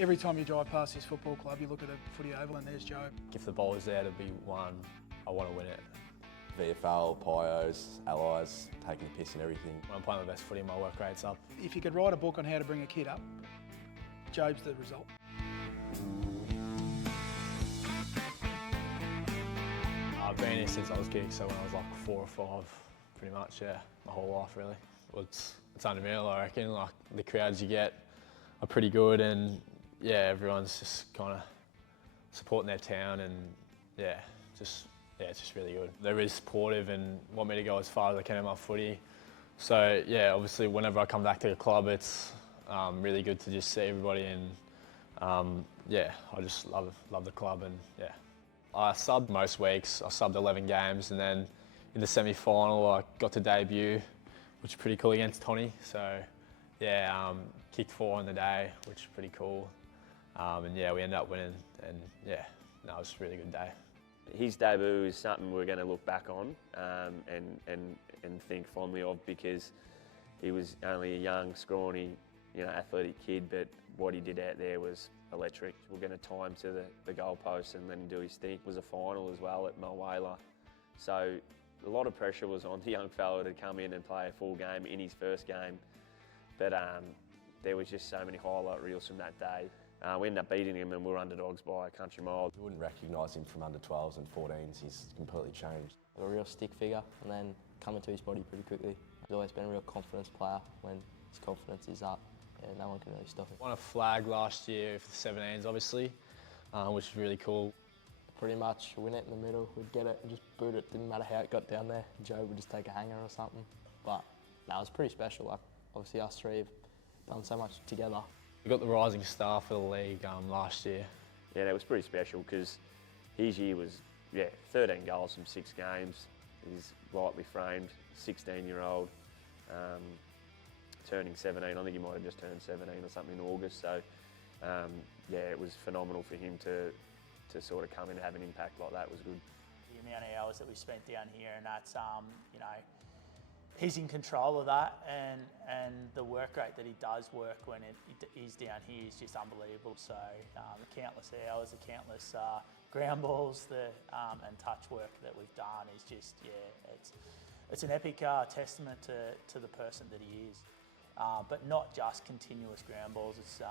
Every time you drive past this football club, you look at a footy oval and there's Jobe. If the ball is there to be won, I want to win it. VFL, Pios, Allies, taking the piss and everything. When I'm playing my best footy, my work rate's up. If you could write a book on how to bring a kid up, Jobe's the result. I've been here since I was a kid, so when I was like 4 or 5, pretty much, yeah, my whole life really. Well, it's unreal, I reckon. Like the crowds you get are pretty good, and yeah, everyone's just kind of supporting their town, and yeah, it's just really good. They're really supportive and want me to go as far as I can in my footy. So yeah, obviously whenever I come back to the club, it's really good to just see everybody, and yeah, I just love the club, and yeah. I subbed most weeks. I subbed 11 games, and then in the semi-final I got to debut, which is pretty cool, against Tony. So yeah, kicked 4 on the day, which is pretty cool. And yeah, we ended up winning, and yeah, no, it was a really good day. His debut is something we're going to look back on and think fondly of, because he was only a young, scrawny, athletic kid, but what he did out there was electric. We're going to tie him to the goalpost and let him do his thing. It was a final as well at Moama, so a lot of pressure was on the young fella to come in and play a full game in his first game, but there was just so many highlight reels from that day. We ended up beating him, and we were underdogs by a country mile. You wouldn't recognise him from under 12s and 14s. He's completely changed. A real stick figure, and then coming to his body pretty quickly. He's always been a real confidence player. When his confidence is up, yeah, no one can really stop him. Won a flag last year for the 17s, obviously, which is really cool. Pretty much win it in the middle, we'd get it and just boot it. Didn't matter how it got down there. Joe would just take a hanger or something. But no, it was pretty special. Like, obviously us three have done so much together. We got the rising star for the league last year. Yeah, that was pretty special, because his year was 13 goals from 6 games. He's lightly framed, 16-year-old, turning 17. I think he might have just turned 17 or something in August. So yeah, it was phenomenal for him to sort of come in and have an impact like that. Was good. The amount of hours that we spent down here, and that's he's in control of that, and the work rate that he does work when he's down here is just unbelievable. So the countless hours, the countless ground balls, and touch work that we've done is just, it's an epic testament to the person that he is. But not just continuous ground balls. It's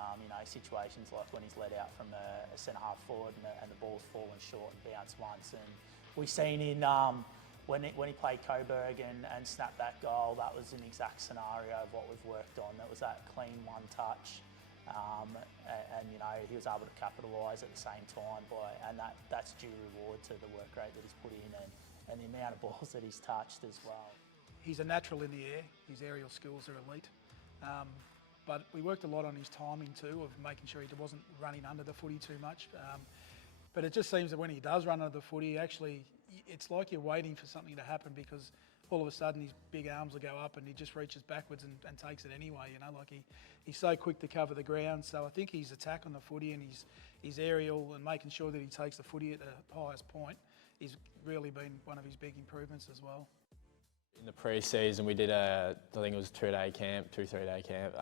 situations like when he's let out from a centre half forward and the ball's fallen short and bounced once. And we've seen in when he played Coburg and snapped that goal, that was an exact scenario of what we've worked on. That was that clean one touch, and he was able to capitalise at the same time and that's due reward to the work rate that he's put in and the amount of balls that he's touched as well. He's a natural in the air. His aerial skills are elite. But we worked a lot on his timing too, of making sure he wasn't running under the footy too much. But it just seems that when he does run under the footy, actually, it's like you're waiting for something to happen, because all of a sudden his big arms will go up and he just reaches backwards and takes it anyway. Like he's so quick to cover the ground. So I think his attack on the footy and his aerial and making sure that he takes the footy at the highest point is really been one of his big improvements as well. In the pre-season, we did I think it was 2-3 day camp,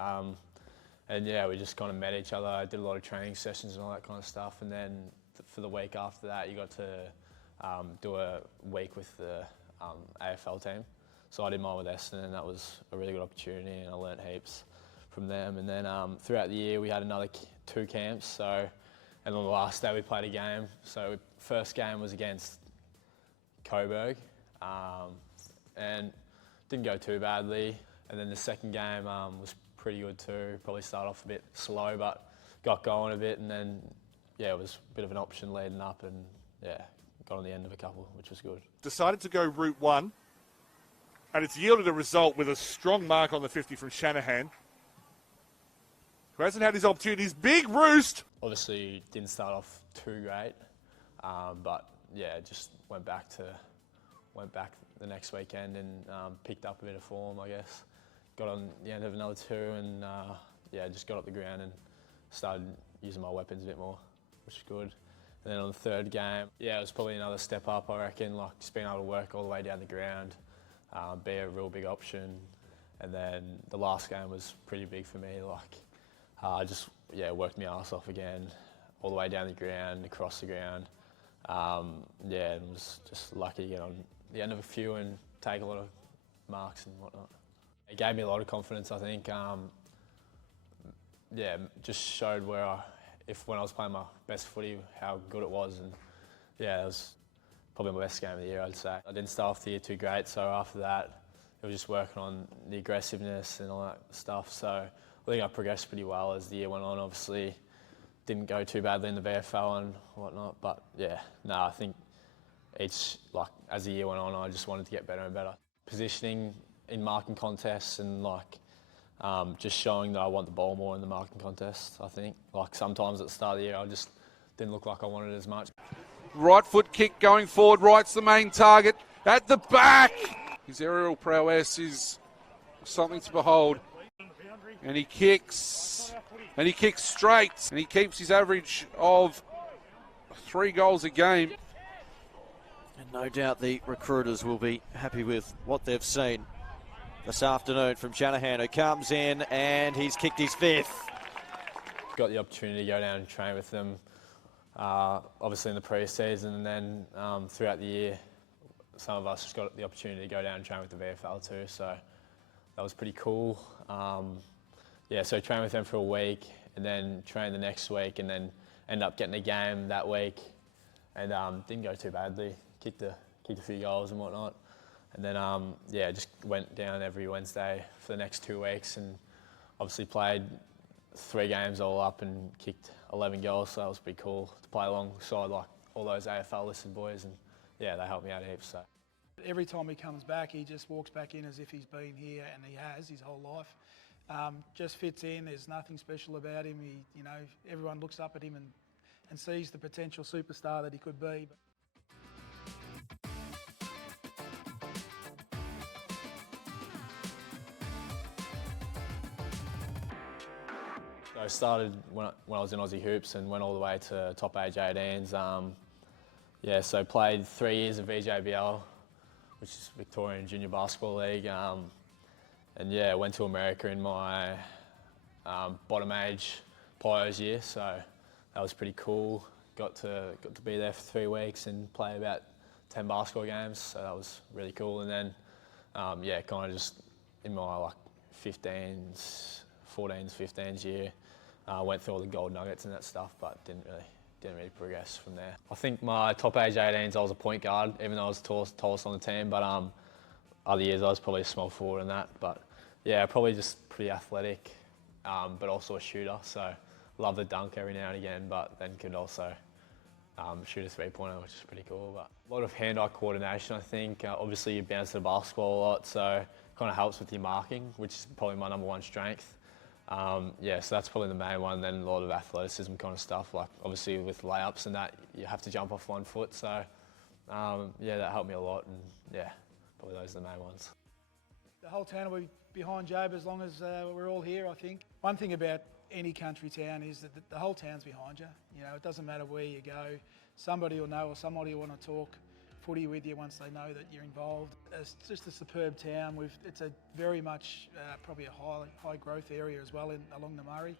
and yeah, we just kind of met each other. I did a lot of training sessions and all that kind of stuff, and then for the week after that, you got to do a week with the AFL team. So I did mine with Eston, and that was a really good opportunity, and I learnt heaps from them. And then throughout the year, we had another 2 camps. So, and on the last day, we played a game. So first game was against Coburg. And didn't go too badly. And then the second game was pretty good too. Probably started off a bit slow, but got going a bit, and then yeah, it was a bit of an option leading up, and yeah, got on the end of a couple, which was good. Decided to go route 1, and it's yielded a result with a strong mark on the 50 from Shanahan, who hasn't had his opportunities. Big roost! Obviously didn't start off too great, but yeah, just went back the next weekend and picked up a bit of form, I guess. Got on the end of another 2 and yeah, just got up the ground and started using my weapons a bit more, which is good. And then on the third game, yeah, it was probably another step up, I reckon, like just being able to work all the way down the ground, be a real big option. And then the last game was pretty big for me, like I just worked my arse off again, all the way down the ground, across the ground. And was just lucky to get on the end of a few and take a lot of marks and whatnot. It gave me a lot of confidence, I think. Just showed when I was playing my best footy, how good it was, and it was probably my best game of the year, I'd say. I didn't start off the year too great, so after that, it was just working on the aggressiveness and all that stuff. So I think I progressed pretty well as the year went on. Obviously, didn't go too badly in the VFL and whatnot, but I think it's like as the year went on, I just wanted to get better and better. Positioning in marking contests and just showing that I want the ball more in the marking contest, I think. Like sometimes at the start of the year, I just didn't look like I wanted it as much. Right foot kick going forward, right's the main target. At the back! His aerial prowess is something to behold. And he kicks straight, and he keeps his average of 3 goals a game. And no doubt the recruiters will be happy with what they've seen this afternoon from Shanahan, who comes in and he's kicked his 5th. Got the opportunity to go down and train with them, obviously in the pre-season, and then throughout the year, some of us just got the opportunity to go down and train with the VFL too, so that was pretty cool. So train with them for a week, and then train the next week, and then end up getting a game that week, and didn't go too badly. Kicked a few goals and whatnot, and then just went down every Wednesday for the next 2 weeks, and obviously played 3 games all up and kicked 11 goals, so that was pretty cool to play alongside all those AFL listed boys, and they helped me out heaps. So every time he comes back, he just walks back in as if he's been here, and he has his whole life. Just fits in. There's nothing special about him. Everyone looks up at him and sees the potential superstar that he could be. So I started when I was in Aussie Hoops and went all the way to top age 18s. So played 3 years of VJBL, which is Victorian Junior Basketball League. Went to America in my bottom age Pios year, so that was pretty cool. Got to be there for 3 weeks and play about 10 basketball games, so that was really cool. And then, kind of just in my 14s, 15s year, went through all the gold nuggets and that stuff, but didn't really progress from there. I think my top age 18s, I was a point guard, even though I was tallest on the team, but other years I was probably a small forward in that. But probably just pretty athletic, but also a shooter, so love the dunk every now and again, but then could also shoot a 3-pointer, which is pretty cool. But a lot of hand-eye coordination, I think. Obviously you bounce the basketball a lot, so kind of helps with your marking, which is probably my number 1 strength. So that's probably the main one. Then a lot of athleticism kind of stuff, like obviously with layups and that, you have to jump off 1 foot. So that helped me a lot, and probably those are the main ones. The whole town will be behind Jobe as long as we're all here, I think. One thing about any country town is that the whole town's behind you. It doesn't matter where you go. Somebody will know, or somebody will want to talk footy with you once they know that you're involved. It's just a superb town. It's a very much probably a high growth area as well along the Murray.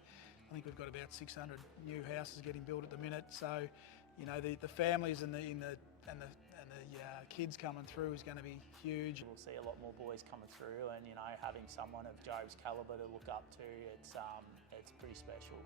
I think we've got about 600 new houses getting built at the minute. So, the families and the kids coming through is going to be huge. We'll see a lot more boys coming through, and having someone of Jobe's calibre to look up to, it's pretty special.